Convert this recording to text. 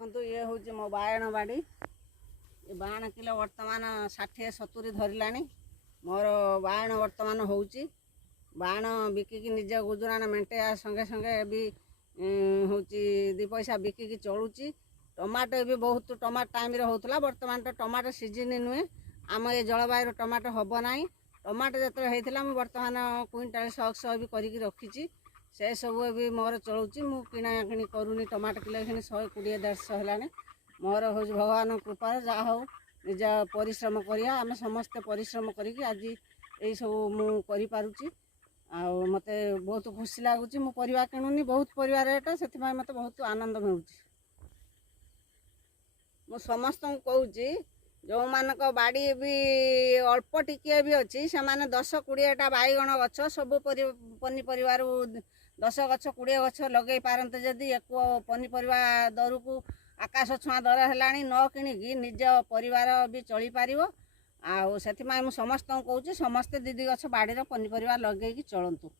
देखो ये हूँ मो बायण बाड़ी ये बायण किलो बर्तमान 60-70 धरला मोर बायण बर्तमान हूँ बायण बिकिकी निज गुजराण मेंटेया संगे संगे भी हूँ 2 पैसा बिकिकी चलुची। टमाटो भी बहुत टमाटो टाइम होता बर्तमान तो टमाटो सीजन नुहे आम ये जलवायु टमाटो हम ना टमाटो जो होता मुझे बर्तमान क्विंटाल 100 भी करके रखी से सब भी मोर चलुची मु किणा किणी करूनी टमाटो किलो 120-150 है मोर हूँ भगवान कृपा जहाँ हो निज परिश्रम करिया आम समस्ते परिश्रम करी आज यही सब मुझे मत बहुत खुशी लगुच मु परिवा किणुनी बहुत परिवा रेट से मत बहुत आनंद मिलूँ। मु समस्त कहूँ जो मानक बाड़ी भी अल्प टिके भी अच्छी से माने 10-20टा बैगण गछ सब पनीपरिवार 10 गछ 20 गछ लगे पारते जदि एक पनीपरिया दर को आकाश छुआ दर है न किणिकी निज परिवार भी चली पार आउ से समस्त कहूँ समस्ते 2 गछ बाड़ी पनीपरिया लगे चलतु।